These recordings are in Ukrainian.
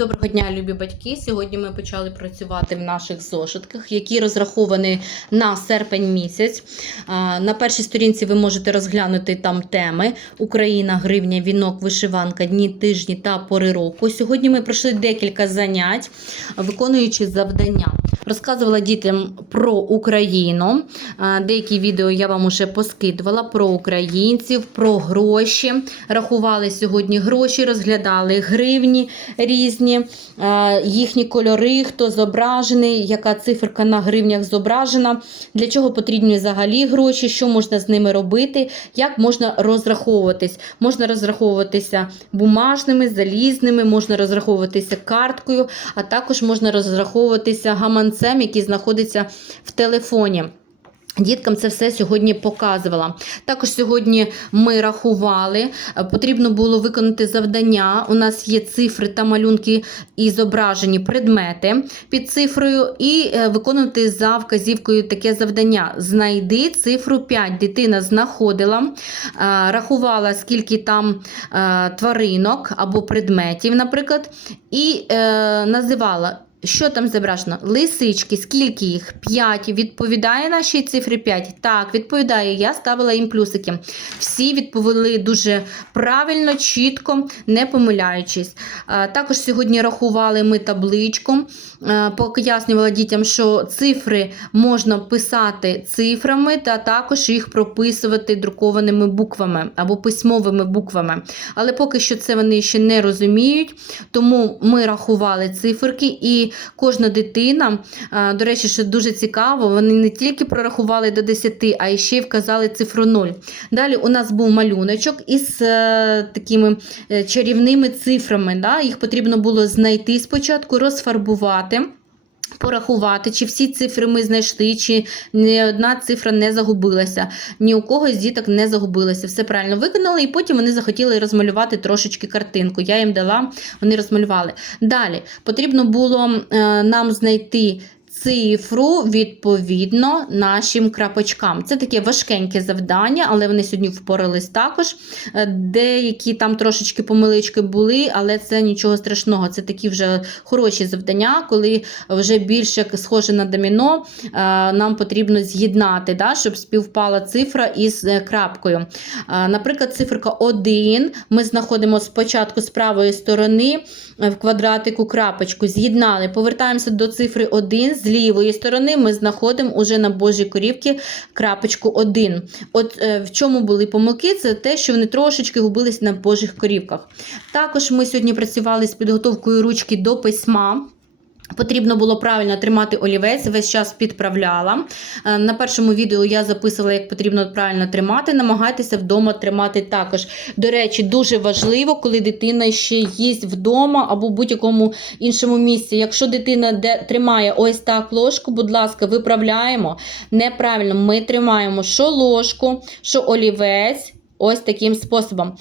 Доброго дня, любі батьки. Сьогодні ми почали працювати в наших зошитках, які розраховані на серпень місяць. На першій сторінці ви можете розглянути там теми: Україна, гривня, вінок, вишиванка, дні, тижні та пори року. Сьогодні ми пройшли декілька занять, виконуючи завдання. Розказувала дітям про Україну. Деякі відео я вам уже поскидувала про українців, про гроші. Рахували сьогодні гроші, розглядали гривні різні, їхні кольори, хто зображений, яка циферка на гривнях зображена, для чого потрібні взагалі гроші, що можна з ними робити, як можна розраховуватись. Можна розраховуватися бумажними, залізними, можна розраховуватися карткою, а також можна розраховуватися гаманцем, який знаходиться в телефоні. Діткам це все сьогодні показувала. Також сьогодні ми рахували, е, потрібно було виконати завдання. У нас є цифри та малюнки і зображені предмети під цифрою, і е, виконувати за вказівкою таке завдання. Знайди цифру 5. Дитина знаходила, е, рахувала, скільки там е, тваринок або предметів, наприклад, і е, називала. Що там зображено? Лисички, скільки їх? 5. Відповідає нашій цифрі 5? Так, відповідає. Я ставила їм плюсики. Всі відповіли дуже правильно, чітко, не помиляючись. Також сьогодні рахували ми табличку, а, пояснювала дітям, що цифри можна писати цифрами, та також їх прописувати друкованими буквами або письмовими буквами. Але поки що це вони ще не розуміють, тому ми рахували циферки і кожна дитина, до речі, що дуже цікаво, вони не тільки прорахували до 10, а ще й вказали цифру 0. Далі у нас був малюночок із е, такими е, чарівними цифрами. Да? Їх потрібно було знайти спочатку, розфарбувати. Порахувати, чи всі цифри ми знайшли, чи ні одна цифра не загубилася, ні у когось з діток не загубилася. Все правильно виконали, і потім вони захотіли розмалювати трошечки картинку. Я їм дала, вони розмалювали. Далі потрібно було е, нам знайти. Цифру відповідно нашим крапочкам. Це таке важкеньке завдання, але вони сьогодні впорались також. Е, Деякі там трошечки помилички були, але це нічого страшного. Це такі вже хороші завдання, коли вже більш як схоже на доміно, е, нам потрібно з'єднати, да, щоб співпала цифра із е, крапкою. Наприклад, циферка 1 ми знаходимо спочатку з правої сторони в квадратику крапочку, з'єднали, повертаємося до цифри 1, з лівої сторони ми знаходимо уже на Божій корівці крапочку 1. От е, в чому були помилки, це те, що вони трошечки губились на Божих корівках. Також ми сьогодні працювали з підготовкою ручки до письма. Потрібно було правильно тримати олівець, весь час підправляла. Е, На першому відео я записувала, як потрібно правильно тримати. Намагайтеся вдома тримати також. До речі, дуже важливо, коли дитина ще їсть вдома або в будь-якому іншому місці. Якщо дитина де тримає ось так ложку, будь ласка, виправляємо. Неправильно, ми тримаємо що ложку, що олівець. Ось таким способом.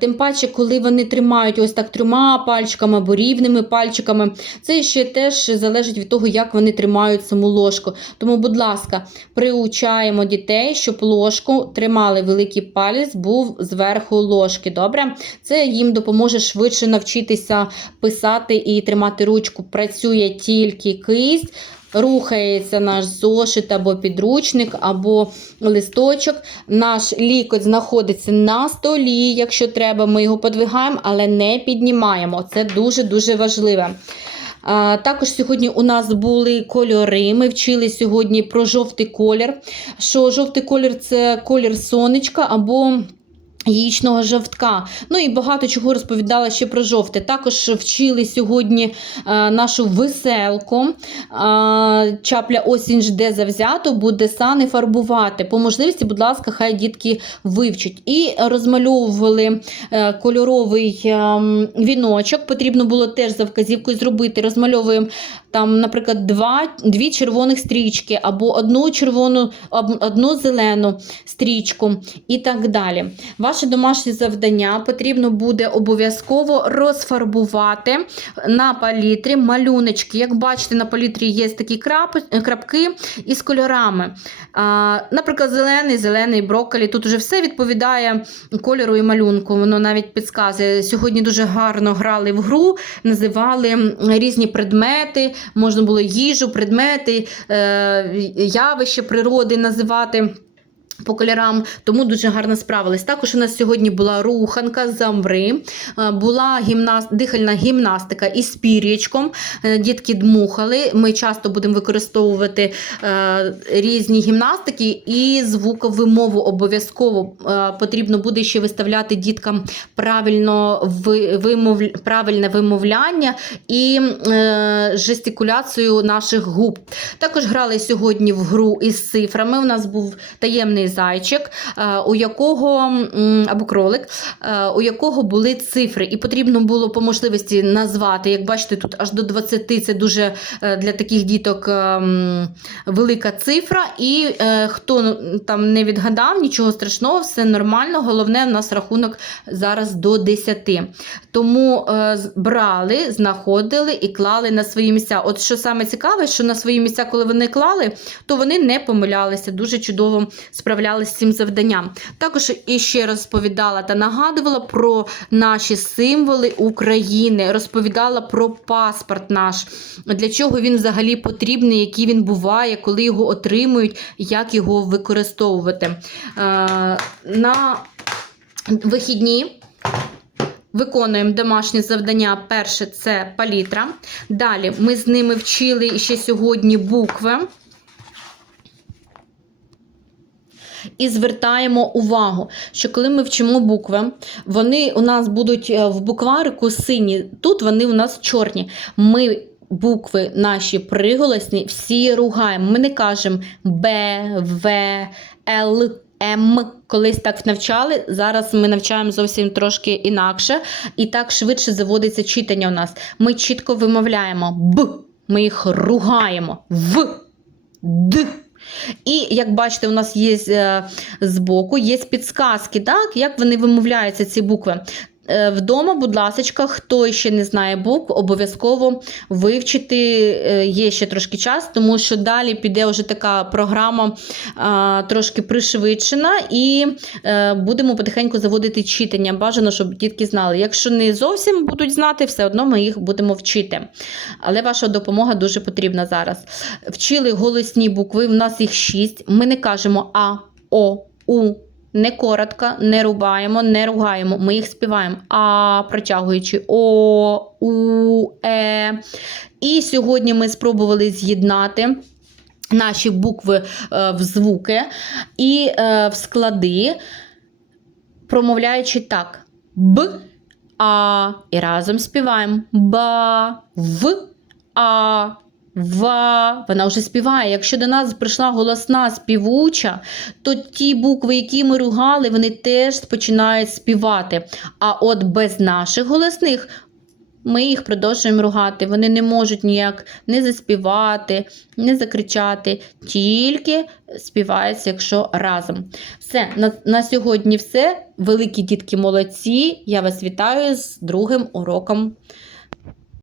Тим паче, коли вони тримають ось так трьома пальчиками або рівними пальчиками, це ще теж залежить від того, як вони тримають саму ложку. Тому, будь ласка, приучаємо дітей, щоб ложку тримали великий палець, був зверху ложки. Добре? Це їм допоможе швидше навчитися писати і тримати ручку. Працює тільки кисть. Рухається наш зошит або підручник, або листочок. Наш лікоть знаходиться на столі. Якщо треба, ми його подвигаємо, але не піднімаємо. Це дуже-дуже важливе. Також сьогодні у нас були кольори. Ми вчили сьогодні про жовтий колір. Що жовтий колір це колір сонечка або. Яєчного жовтка. Ну і багато чого розповідала ще про жовте. Також вчили сьогодні е, нашу веселку. Е, чапля осінь жде завзято, буде сани фарбувати. По можливості, будь ласка, хай дітки вивчать. І розмальовували е, кольоровий е, віночок. Потрібно було теж за вказівкою зробити. Розмальовуємо там, наприклад, два, дві червоних стрічки, або одну червону, одну зелену стрічку і так далі. Ваше ваше домашнє завдання потрібно буде обов'язково розфарбувати на палітрі малюночки. Як бачите, на палітрі є такі крап- крапки із кольорами. Наприклад, зелений, зелений брокколі. Тут вже все відповідає кольору і малюнку. Воно навіть підказує. Сьогодні дуже гарно грали в гру, називали різні предмети, можна було їжу, предмети, е, явище природи називати. По кольорам, тому дуже гарно справились. Також у нас сьогодні була руханка замри, е, була гімнас... дихальна гімнастика із пір'ячком. Е, Дітки дмухали. Ми часто будемо використовувати е, різні гімнастики і звукову мову обов'язково потрібно буде ще виставляти діткам правильно вимов... правильне вимовляння і жестикуляцію наших губ. Також грали сьогодні в гру із цифрами. У нас був таємний зайчик, е, у якого або кролик, е, у якого були цифри, і потрібно було по можливості назвати. Як бачите, тут аж до 20 це дуже е, для таких діток велика цифра. І хто ну, там не відгадав, нічого страшного, все нормально. Головне, у нас рахунок зараз до 10. Тому брали, знаходили і клали на свої місця. От що саме цікаве, що на свої місця, коли вони клали, то вони не помилялися, дуже чудово справлялися цим завданням. Також і ще розповідала та нагадувала про наші символи України, розповідала про паспорт наш, для чого він взагалі потрібний, який він буває, коли його отримують, як його використовувати. Е, на вихідні. Виконуємо домашнє завдання. Перше це палітра. Далі ми з ними вчили ще сьогодні букви. І звертаємо увагу, що коли ми вчимо букви, вони у нас будуть е, в букварику сині, тут вони у нас чорні. Ми букви наші приголосні всі ругаємо. Ми не кажемо Б, В, Л. М колись так навчали. Зараз ми навчаємо зовсім трошки інакше, і так швидше заводиться читання у нас. Ми чітко вимовляємо Б, ми їх ругаємо В, Д. І як бачите, у нас є е, збоку є підсказки, так, як вони вимовляються, ці букви. Е, Вдома, будь ласка, хто ще не знає букв, обов'язково вивчити е, є ще трошки час, тому що далі піде вже така програма трошки пришвидшена, і е, будемо потихеньку заводити читання. Бажано, щоб дітки знали. Якщо не зовсім будуть знати, все одно ми їх будемо вчити. Але ваша допомога дуже потрібна зараз. Вчили голосні букви, в нас їх шість. Ми не кажемо А, О, У. Не коротко, не рубаємо, не ругаємо. Ми їх співаємо А, протягуючи О, У, Е. І сьогодні ми спробували з'єднати наші букви е, в звуки і е, в склади, промовляючи так: Б, А. І разом співаємо Ба, В, А. Ва, вона вже співає. Якщо до нас прийшла голосна співуча, то ті букви, які ми ругали, вони теж починають співати. А от без наших голосних ми їх продовжуємо ругати. Вони не можуть ніяк не заспівати, не закричати, тільки співаються, якщо разом. Все, на, на сьогодні все. Великі дітки молодці. Я вас вітаю з другим уроком